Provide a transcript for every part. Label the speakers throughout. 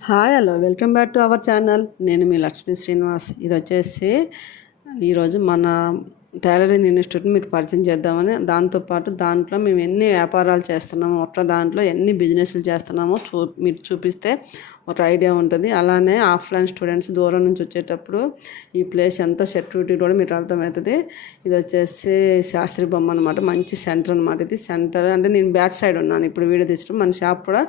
Speaker 1: Hi hello welcome back to our channel నేను మీ లక్ష్మీ శ్రీనివాస్. ఇది వచ్చేసి ఈరోజు మన టైలరింగ్ ఇన్స్టిట్యూట్ని మీరు పరిచయం చేద్దామని దాంతోపాటు దాంట్లో మేము ఎన్ని వ్యాపారాలు చేస్తున్నామో ఒక్క దాంట్లో ఎన్ని బిజినెస్లు చేస్తున్నామో చూ మీరు చూపిస్తే ఒక ఐడియా ఉంటుంది. అలానే ఆఫ్లైన్ స్టూడెంట్స్ దూరం నుంచి వచ్చేటప్పుడు ఈ ప్లేస్ ఎంత సెక్యూరిటీ కూడా మీకు అర్థమవుతుంది. ఇది వచ్చేసి శాస్త్రి బొమ్మ అనమాట మంచి సెంటర్ అనమాట ఇది. సెంటర్ అంటే నేను బ్యాక్ సైడ్ ఉన్నాను. ఇప్పుడు వీడియో తీసడం మన షాప్ కూడా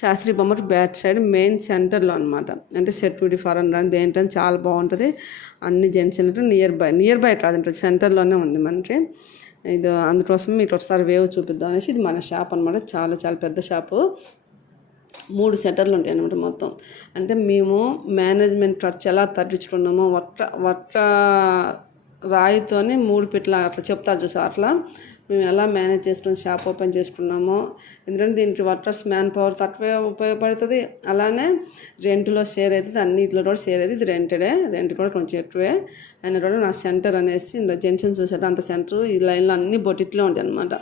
Speaker 1: శాస్త్రి బొమ్మ బ్యాక్ సైడ్ మెయిన్ సెంటర్లో అనమాట అంటే సెక్యూరిటీ ఫారెన్ దేంట్లో చాలా బాగుంటుంది. అన్ని gents nearby nearby కాదంటే సెంటర్లోనే ఉంది మనకి. ఇది అందుకోసం మీకు ఒకసారి వేవ్ చూపిద్దాం అనేసి ఇది మన షాప్ అనమాట చాలా చాలా పెద్ద షాపు మూడు సెంటర్లు ఉంటాయి అనమాట మొత్తం. అంటే మేము మేనేజ్మెంట్ ఖర్చు ఎలా తగ్గించుకున్నామో వట్ట వట్ట రాయితోనే మూడు పిట్ల అట్లా చెప్తారు చూసా అట్లా. మేము ఎలా మేనేజ్ చేసుకుని షాప్ ఓపెన్ చేసుకున్నామో. ఎందుకంటే దీనికి వర్కర్స్ మ్యాన్ పవర్ తక్కువే ఉపయోగపడుతుంది. అలానే రెంట్లో షేర్ అవుతుంది అన్నింటిలో కూడా షేర్ అవుతుంది ఇది రెంటెడే రెంట్ కూడా కొంచెం ఎక్కువే. అయినా కూడా నా సెంటర్ అనేసి జెన్షన్ చూసారు అంత సెంటర్ ఈ లైన్లో అన్ని బొటిట్లో ఉంటాయి అనమాట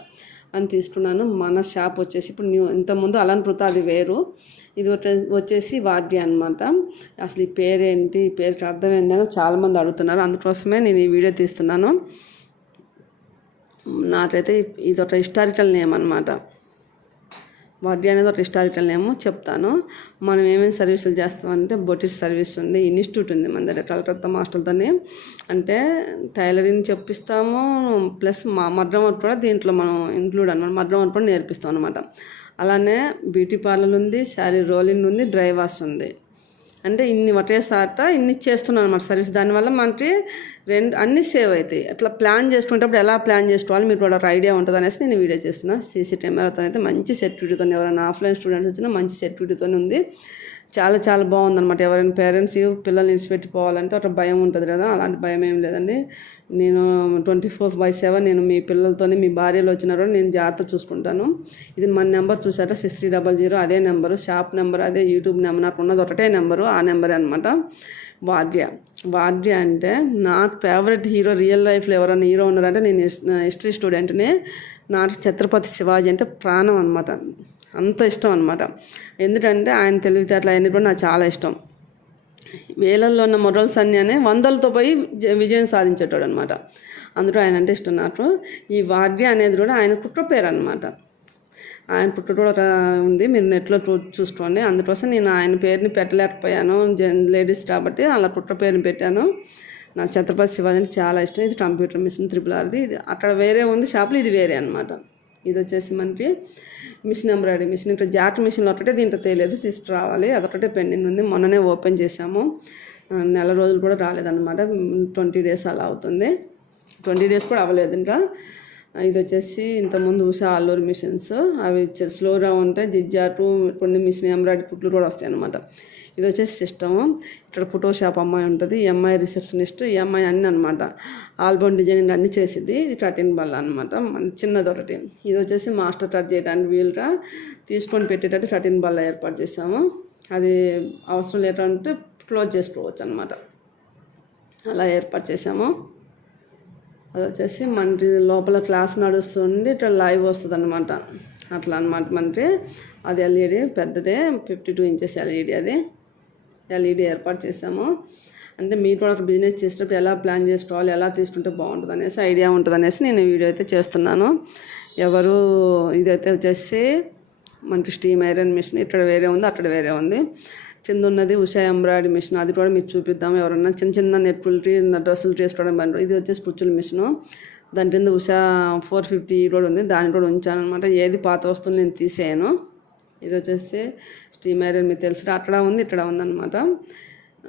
Speaker 1: అని తీసుకున్నాను. మన షాప్ వచ్చేసి ఇప్పుడు న్యూ ఇంతకుముందు అలంకృత అది వేరు. ఇది వచ్చేసి వాద్య అనమాట అసలు ఈ పేరేంటి ఈ పేరుకి అర్థమైందని చాలామంది అడుగుతున్నారు. అందుకోసమే నేను ఈ వీడియో తీస్తున్నాను. నాకైతే ఇది ఒక హిస్టారికల్ నేమ్ అనమాట వడ్డీ అనేది ఒక హిస్టారికల్ నేమ్ చెప్తాను. మనం ఏమేమి సర్వీసులు చేస్తామంటే బొటిస్ సర్వీస్ ఉంది ఇన్స్టిట్యూట్ ఉంది మన దగ్గర కలకత్తా మాస్టర్తోనే అంటే టైలరింగ్ చెప్పిస్తాము ప్లస్ మా మద్రం వర్క్ కూడా దీంట్లో మనం ఇంక్లూడ్ అనమాట మద్రం వర్క్ కూడా నేర్పిస్తాం అనమాట అలానే బ్యూటీ పార్లర్ ఉంది శారీ రోలింగ్ ఉంది డ్రై వాష్ ఉంది. అంటే ఇన్ని ఒకేసాట ఇన్ని చేస్తున్నాను అనమాట సర్వీస్ దానివల్ల మనకి రెండు అన్నీ సేవ్ అవుతాయి అట్లా ప్లాన్ చేసుకునేటప్పుడు ఎలా ప్లాన్ చేసుకోవాలి మీకు కూడా ఒక ఐడియా ఉంటుంది అనేసి నేను వీడియో చేస్తున్నా. సీసీ కెమెరాతో అయితే మంచి సెక్యూరిటీతో ఎవరైనా ఆఫ్లైన్ స్టూడెంట్స్ వచ్చినా మంచి సెక్యూరిటీతో ఉంది. చాలా చాలా బాగుందనమాట ఎవరైనా పేరెంట్స్ పిల్లల్ని విడిచిపెట్టిపోవాలంటే ఒక భయం ఉంటుంది కదా. అలాంటి భయం ఏం లేదండి. నేను ట్వంటీ ఫోర్ బై సెవెన్ నేను మీ పిల్లలతోనే మీ భార్యలు వచ్చినారో కూడా నేను జాగ్రత్త చూసుకుంటాను. ఇది మన నెంబర్ చూసారా? సిక్స్ త్రీ డబల్ జీరో అదే నెంబరు. షాప్ నెంబర్ అదే యూట్యూబ్ నెంబర్. నాకు ఉన్నది ఒకటే నెంబరు. ఆ నెంబరే అనమాట వాద్య. వాద్య అంటే నా ఫేవరెట్ హీరో రియల్ లైఫ్లో ఎవరైనా హీరో ఉన్నారంటే నేను హిస్టరీ స్టూడెంట్ని. నాకు ఛత్రపతి శివాజీ అంటే ప్రాణం అనమాట అంత ఇష్టం అనమాట ఎందుకంటే ఆయన తెలివితేటలు అవన్నీ కూడా నాకు చాలా ఇష్టం. వేలల్లో ఉన్న మొరల్ సన్ని అనే వందలతో పోయి విజయం సాధించేటాడు అనమాట అందులో ఆయన అంటే ఇష్టం నాకు. ఈ వాద్య అనేది కూడా ఆయన కుట్ర పేరు అనమాట ఆయన పుట్టు కూడా ఒక ఉంది. మీరు నెట్లో చూ చూసుకోండి. అందుకోసం నేను ఆయన పేరుని పెట్టలేకపోయాను. జన్ లేడీస్ కాబట్టి అలా కుట్ర పేరుని పెట్టాను. నాకు ఛత్రపతి శివాజీ చాలా ఇష్టం. ఇది కంప్యూటర్ మిషన్ త్రిపుల్ ఆర్ది. ఇది అక్కడ వేరే ఉంది. షాప్లో ఇది వేరే అనమాట ఇది వచ్చేసి మనకి మిషన్ ఎంబ్రాయిడరీ మిషన్ ఇక్కడ జాట్ మిషన్లో ఒకటే దీంట్లో తేలేదు తీసుకురావాలి. అదొకటే పెండింగ్ ఉంది. మొన్ననే ఓపెన్ చేసాము నెల రోజులు కూడా రాలేదన్నమాట. ట్వంటీ డేస్ అలా అవుతుంది. ట్వంటీ డేస్ కూడా అవ్వలేదు ఇంకా. ఇది వచ్చేసి ఇంతకుముందు ఉషా అల్లూరి మిషన్స్. అవి స్లోగా ఉంటాయి జిజ్జాటు కొన్ని మిషన్ ఎంబ్రాయిడరీ కుట్లు కూడా వస్తాయి అనమాట ఇది వచ్చేసి సిస్టమ్. ఇక్కడ ఫోటో షాప్ అమ్మాయి ఉంటుంది. ఈ అమ్మాయి రిసెప్షనిస్ట్. ఈ అమ్మాయి అన్నీ అనమాట ఆల్బమ్ డిజైనింగ్ అన్నీ చేసింది ఇది కటింగ్ బల్ల అనమాట మన చిన్నది ఒకటి. ఇది వచ్చేసి మాస్టర్ కట్ చేయడానికి వీలుగా తీసుకొని పెట్టేటట్టు కటింగ్ బల్ల ఏర్పాటు చేసాము అది అవసరం లేదంటే క్లోజ్ చేసుకోవచ్చు అనమాట అలా ఏర్పాటు చేసాము అది వచ్చేసి మనకి లోపల క్లాస్ నడుస్తుండి ఇట్లా లైవ్ వస్తుంది అనమాట అట్లా అనమాట మనకి. అది ఎల్ఈడి పెద్దదే ఫిఫ్టీ టూ ఇంచెస్ ఎల్ఈడి అది. ఎల్ఈడి ఏర్పాటు చేసాము. అంటే మీరు కూడా ఒక బిజినెస్ చేసేటప్పుడు ఎలా ప్లాన్ చేసుకోవాలి ఎలా తీసుకుంటే బాగుంటుంది అనేసి ఐడియా ఉంటుంది అనేసి నేను వీడియో అయితే చేస్తున్నాను. ఎవరు ఇదైతే వచ్చేసి మనకి స్టీమ్ ఐరన్ మిషన్ ఇక్కడ వేరే ఉంది అక్కడ వేరే ఉంది. కింద ఉన్నది ఉషా ఎంబ్రాయిడరీ మిషన్. అది కూడా మీకు చూపిద్దాం ఎవరన్నా. చిన్న చిన్న నెప్పులు డ్రెస్సులు చేసుకోవడం బండి. ఇది వచ్చేసి పుచ్చుల మిషను. దాని కింద ఉషా ఫోర్ ఫిఫ్టీ కూడా ఉంది. దాన్ని కూడా ఉంచాను అనమాట ఏది పాత వస్తువులు నేను తీసేయను. ఇది వచ్చేసి స్టీమ్ ఐరన్ మీకు తెలుసు. అక్కడ ఉంది ఇక్కడ ఉందన్నమాట.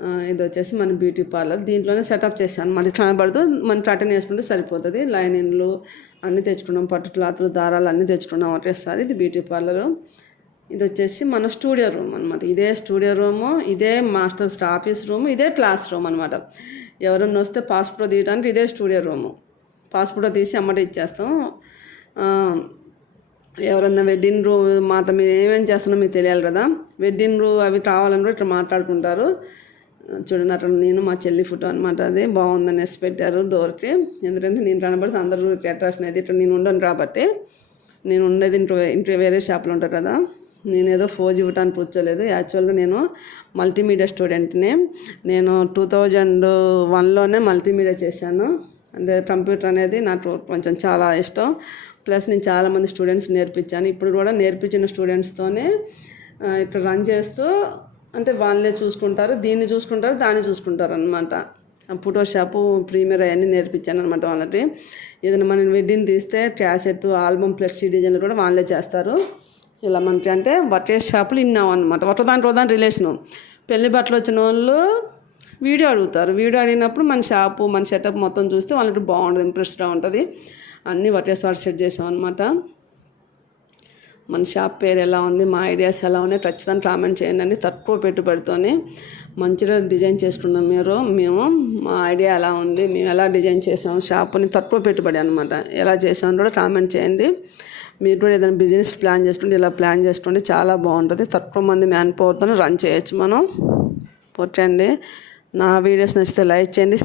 Speaker 1: ఇది వచ్చేసి మన బ్యూటీ పార్లర్. దీంట్లోనే సెటప్ చేశాను. ఇట్లా కనబడుతూ మన కటన్ వేసుకుంటే సరిపోతుంది. లైనింగ్లు అన్నీ తెచ్చుకున్నాం. పట్టు క్లాత్లు దారాలు అన్నీ తెచ్చుకున్నాం. ఒకటేసారి ఇది బ్యూటీ పార్లర్. ఇది వచ్చేసి మన స్టూడియో రూమ్ అనమాట ఇదే స్టూడియో రూము ఇదే మాస్టర్స్ ఆఫీస్ రూమ్ ఇదే క్లాస్ రూమ్ అనమాట ఎవరన్నా వస్తే పాస్పోర్ట్ తీయడానికి ఇదే స్టూడియో రూము. పాస్పోర్ట్ తీసి అమ్మట ఇచ్చేస్తాం. ఎవరన్నా వెడ్డింగ్ రూమ్ మాట మీరు ఏమేం చేస్తున్నారో మీకు తెలియాలి కదా. వెడ్డింగ్ రూమ్ అవి కావాలని కూడా ఇట్లా మాట్లాడుకుంటారు. చూడండి అక్కడ నేను మా చెల్లి ఫోటో అనమాట అది. బాగుందనేసి పెట్టారు డోర్కి. ఎందుకంటే నేను కనబడితే అందరూ అట్రాక్షన్ అయితే ఇట్లా నేను ఉండను కాబట్టి. నేను ఉండేది ఇంట్లో ఇంట్లో వేరే షాప్లో ఉంటారు కదా. నేనేదో ఫోజ్ ఇవ్వటానికి కూర్చోలేదు యాక్చువల్గా నేను మల్టీమీడియా స్టూడెంట్ని. నేను టూ థౌజండ్ వన్లోనే మల్టీమీడియా చేశాను. అంటే కంప్యూటర్ అనేది నాకు కొంచెం చాలా ఇష్టం. ప్లస్ నేను చాలామంది స్టూడెంట్స్ నేర్పించాను. ఇప్పుడు కూడా నేర్పించిన స్టూడెంట్స్తోనే ఇక్కడ రన్ చేస్తూ అంటే వాళ్ళే చూసుకుంటారు దీన్ని చూసుకుంటారు దాన్ని చూసుకుంటారు అనమాట ఫోటోషాపు ప్రీమియర్ అవన్నీ నేర్పించాను అనమాట వాళ్ళకి. ఏదైనా మనం వెడ్డింగ్ తీస్తే క్యాసెట్ ఆల్బమ్ ప్లస్ డిజైన్లు కూడా వాళ్ళే చేస్తారు. ఇలా మనకి అంటే బట్టే షాపులు ఇన్నాం అనమాట ఒకదాని ఒకదాని రిలేషను. పెళ్ళి బట్టలు వచ్చిన వాళ్ళు వీడియో అడుగుతారు. వీడియో అడిగినప్పుడు మన షాపు మన సెటప్ మొత్తం చూస్తే వాళ్ళకి బాగుంటుంది ఇంట్రెస్ట్గా ఉంటుంది. అన్నీ ఒకేసారి సెట్ చేసాం అనమాట మన షాప్ పేరు ఎలా ఉంది మా ఐడియాస్ ఎలా ఉన్నాయి ఖచ్చితంగా కామెంట్ చేయండి అని తక్కువ పెట్టుబడితోనే మంచిగా డిజైన్ చేసుకున్నాం. మీరు మేము మా ఐడియా ఎలా ఉంది మేము ఎలా డిజైన్ చేసాము షాప్ని తక్కువ పెట్టుబడి అనమాట ఎలా చేసామని కూడా కామెంట్ చేయండి. మీరు కూడా ఏదైనా బిజినెస్ ప్లాన్ చేసుకుంటే ఇలా ప్లాన్ చేసుకోండి చాలా బాగుంటుంది. తక్కువ మంది మ్యాన్ పవర్తో రన్ చేయొచ్చు మనం. పొట్టండి నా వీడియోస్ నచ్చితే లైక్ చేయండి.